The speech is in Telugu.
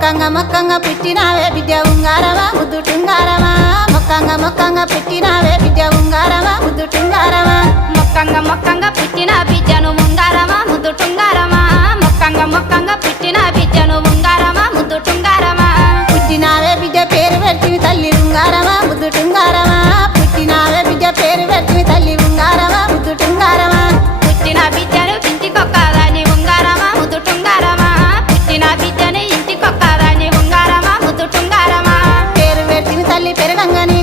మొక్కంగా పుట్టినావే బిడ్డ ఉంగారమా ముద్దు టుంగారమా మొక్కంగా పుట్టినావే బిడ్డ ఉంగారమా ముద్దు టుంగారమా మొక్కంగా పుట్టిన బిడ్డను ఉంగారమా ముద్దు టుంగారమా మొక్కంగా పుట్టిన బిడ్డను ఉంగారమా ముద్దు టుంగారమా పుట్టినావే బిడ్డ పేరు పెడితివి తల్లి ఉంగారమా ముద్దు టుంగారమా పుట్టినావే బిడ్డ పేరు పెడితివి తల్లి ఉంగారమా ముద్దు టుంగారమా పుట్టిన బిడ్డను ఇంటికొక్కదాని ఉంగారమా ముద్దు టుంగారమా పుట్టిన బిడ్డని ఇంటికొక్కదాని ఉంగారమా ముద్దు టుంగారమా పేరు పెడితివి తల్లి పెరగంగాని